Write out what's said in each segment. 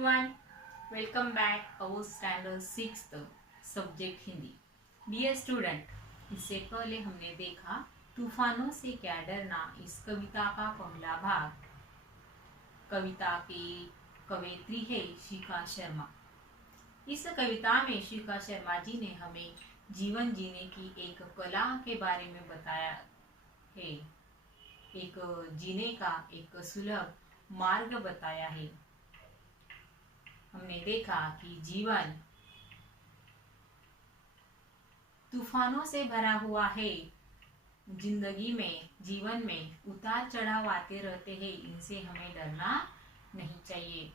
everyone, welcome back our standard 6th subject Hindi. Dear student, इससे पहले हमने देखा तूफानों से क्या डरना इस कविता का पहला भाग। कविता की कवयित्री है शिखा शर्मा। इस कविता में शिखा शर्मा जी ने हमें जीवन जीने की एक कला के बारे में बताया है, एक जीने का एक सुलभ मार्ग बताया है। हमने देखा कि जीवन तूफानों से भरा हुआ है। जिंदगी में, जीवन में उतार चढ़ाव आते रहते हैं, इनसे हमें डरना नहीं चाहिए।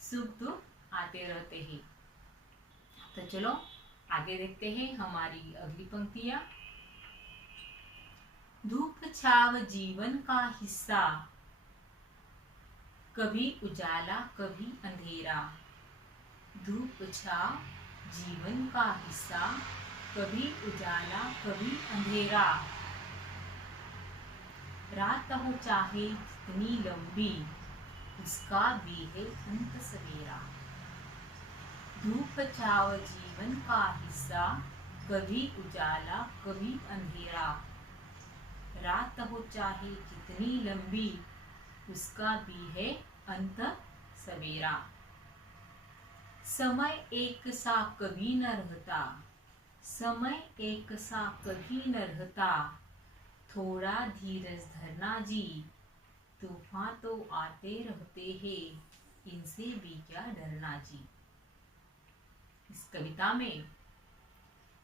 सुख दुख आते रहते हैं। तो चलो आगे देखते हैं हमारी अगली पंक्तियां। धूप छाव जीवन का हिस्सा, कभी उजाला कभी अंधेरा। धूप छाव जीवन का हिस्सा, कभी उजाला कभी अंधेरा। रात हो चाहे जितनी लंबी, उसका भी है अंत सवेरा। धूप छाव जीवन का हिस्सा, कभी उजाला कभी अंधेरा। रात हो चाहे जितनी लंबी, उसका भी है अंत सवेरा। समय एक सा कभी न रहता, समय एक सा कभी न रहता। थोड़ा धीरज धरना जी, तूफान तो आते रहते हैं, इनसे भी क्या डरना जी। इस कविता में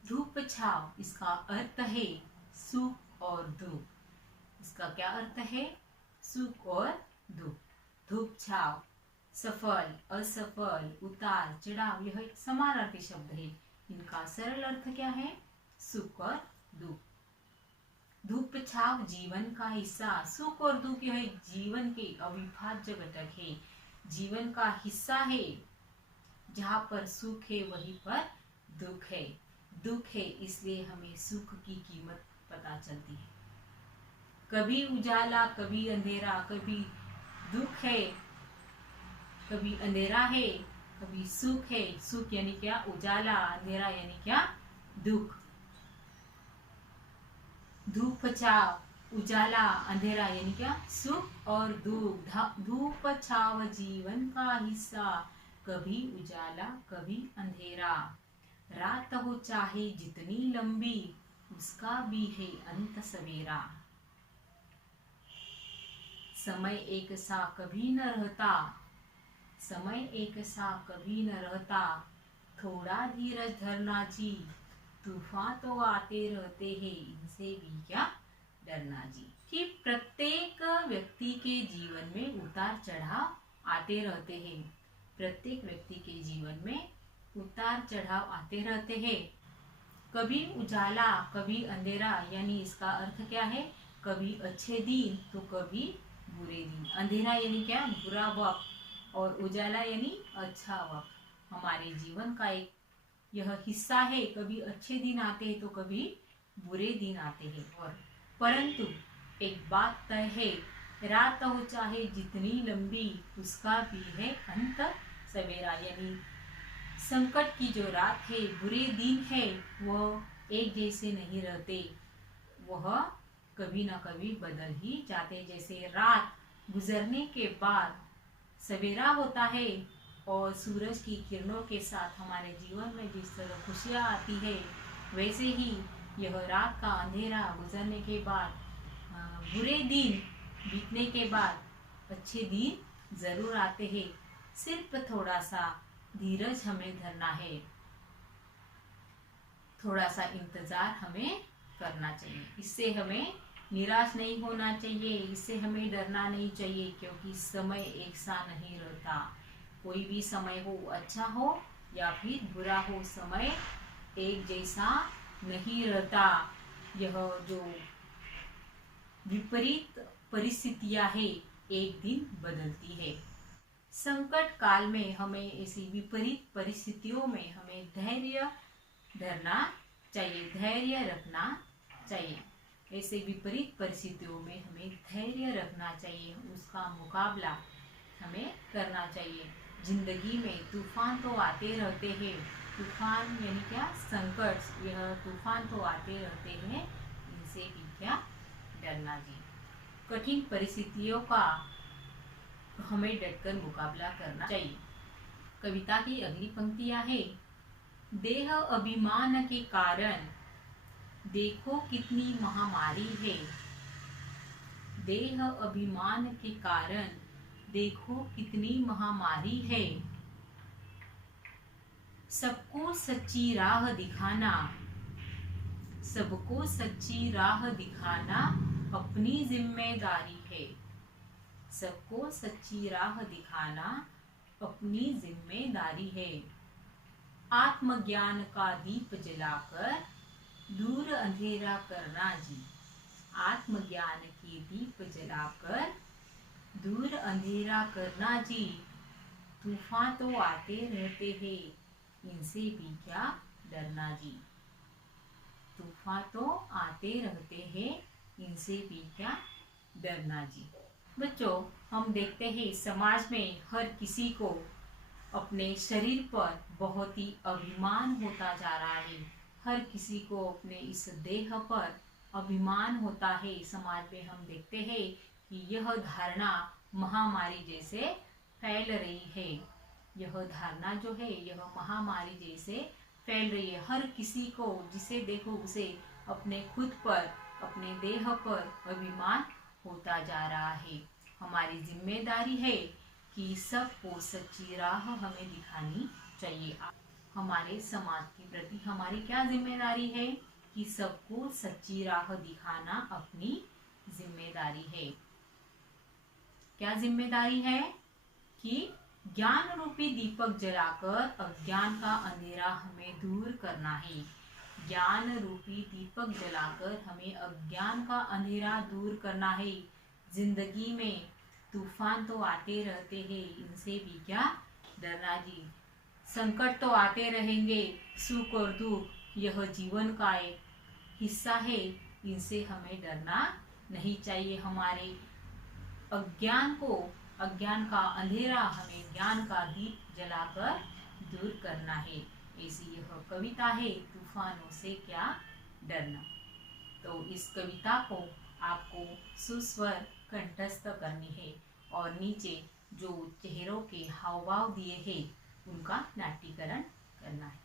धूप छाव, इसका अर्थ है सुख और दुख। इसका क्या अर्थ है? सुख और दुख। धूप छाव, सफल असफल, उतार चढ़ाव, यह एक समानार्थी शब्द है। इनका सरल अर्थ क्या है? सुख और दुख। धूप छाव जीवन का हिस्सा, सुख और दुख यह जीवन के अविभाज्य घटक है, जीवन का हिस्सा है। जहाँ पर सुख है वहीं पर दुख है। दुख है इसलिए हमें सुख की कीमत पता चलती है। कभी उजाला कभी अंधेरा, कभी दुख है कभी अंधेरा है, कभी सुख है। सुख यानी क्या? उजाला। अंधेरा यानी क्या? दुख। धूप छाव, उजाला अंधेरा यानी क्या? सुख और दुख। धूप छाव जीवन का हिस्सा, कभी उजाला कभी अंधेरा। रात हो चाहे जितनी लंबी, उसका भी है अंत सवेरा। समय एक सा कभी न रहता, समय एक सा कभी न रहता। थोड़ा धीरज धरना जी, तूफान तो आते रहते हैं, इनसे भी क्या डरना जी। कि प्रत्येक व्यक्ति के जीवन में उतार चढ़ाव आते रहते हैं। प्रत्येक व्यक्ति के जीवन में उतार चढ़ाव आते रहते हैं। कभी उजाला कभी अंधेरा, यानी इसका अर्थ क्या है? कभी अच्छे दिन तो कभी बुरे दिन। अंधेरा यानी क्या? बुरा वक्त, और उजाला यानी अच्छा वक्त। हमारे जीवन का एक यह हिस्सा है। कभी अच्छे दिन आते हैं तो कभी बुरे दिन आते हैं। और परंतु एक बात तय है, रात हो चाहे जितनी लंबी, उसका भी है अंत सवेरा। यानी संकट की जो रात है, बुरे दिन है, वह एक जैसे नहीं रहते, वह कभी ना कभी बदल ही जाते। जैसे रात गुजरने के बाद सवेरा होता है, और सूरज की किरणों के साथ हमारे जीवन में जिस तरह खुशियाँ आती है, वैसे ही यह रात का अंधेरा गुजरने के बाद, बुरे दिन बीतने के बाद अच्छे दिन जरूर आते हैं। सिर्फ थोड़ा सा धीरज हमें धरना है, थोड़ा सा इंतजार हमें करना चाहिए। इससे हमें निराश नहीं होना चाहिए, इससे हमें डरना नहीं चाहिए, क्योंकि समय एक सा नहीं रहता। कोई भी समय हो, अच्छा हो या फिर बुरा हो, समय एक जैसा नहीं रहता। यह जो विपरीत परिस्थितियां है, एक दिन बदलती है। संकट काल में हमें ऐसी विपरीत परिस्थितियों में हमें धैर्य धरना चाहिए, धैर्य रखना चाहिए। ऐसे विपरीत परिस्थितियों में हमें धैर्य रखना चाहिए, उसका मुकाबला हमें करना चाहिए। जिंदगी में तूफान तो आते रहते हैं। तूफान यानी क्या? संकट। यह तूफान तो आते रहते हैं, इनसे भी क्या डरना जी। कठिन परिस्थितियों का हमें डटकर मुकाबला करना चाहिए। कविता की अगली पंक्तियां है, देह अभिमान के कारण देखो कितनी महामारी है। देह अभिमान के कारण देखो कितनी महामारी है। सबको सच्ची राह दिखाना, सबको सच्ची राह दिखाना अपनी जिम्मेदारी है। सबको सच्ची राह दिखाना अपनी जिम्मेदारी है। आत्मज्ञान का दीप जलाकर दूर अंधेरा करना जी। आत्मज्ञान के दीप जलाकर दूर अंधेरा करना जी। तूफान तो आते रहते हैं, इनसे भी क्या डरना जी। तूफान तो आते रहते हैं, इनसे भी क्या डरना जी। बच्चों, हम देखते हैं समाज में हर किसी को अपने शरीर पर बहुत ही अभिमान होता जा रहा है। हर किसी को अपने इस देह पर अभिमान होता है। समाज में हम देखते हैं कि यह धारणा महामारी जैसे फैल रही है। यह धारणा जो है यह महामारी जैसे फैल रही है। हर किसी को जिसे देखो उसे अपने खुद पर, अपने देह पर अभिमान होता जा रहा है। हमारी जिम्मेदारी है कि सबको सच्ची राह हमें दिखानी चाहिए। हमारे समाज के प्रति हमारी क्या जिम्मेदारी है कि सबको सच्ची राह दिखाना अपनी जिम्मेदारी है। क्या जिम्मेदारी है? कि ज्ञान रूपी दीपक जलाकर अज्ञान का अंधेरा हमें दूर करना है। ज्ञान रूपी दीपक जलाकर हमें अज्ञान का अंधेरा दूर करना है। जिंदगी में तूफान तो आते रहते हैं, इनसे भी क्या डरना जी। संकट तो आते रहेंगे, सुख और दुख यह जीवन का एक हिस्सा है, इनसे हमें डरना नहीं चाहिए। हमारे अज्ञान को, अज्ञान का अंधेरा हमें ज्ञान का दीप जलाकर दूर करना है। ऐसी यह कविता है, तूफानों से क्या डरना। तो इस कविता को आपको सुस्वर कंठस्थ करनी है और नीचे जो चेहरों के हाव भाव दिए हैं उनका नाट्यकरण करना है।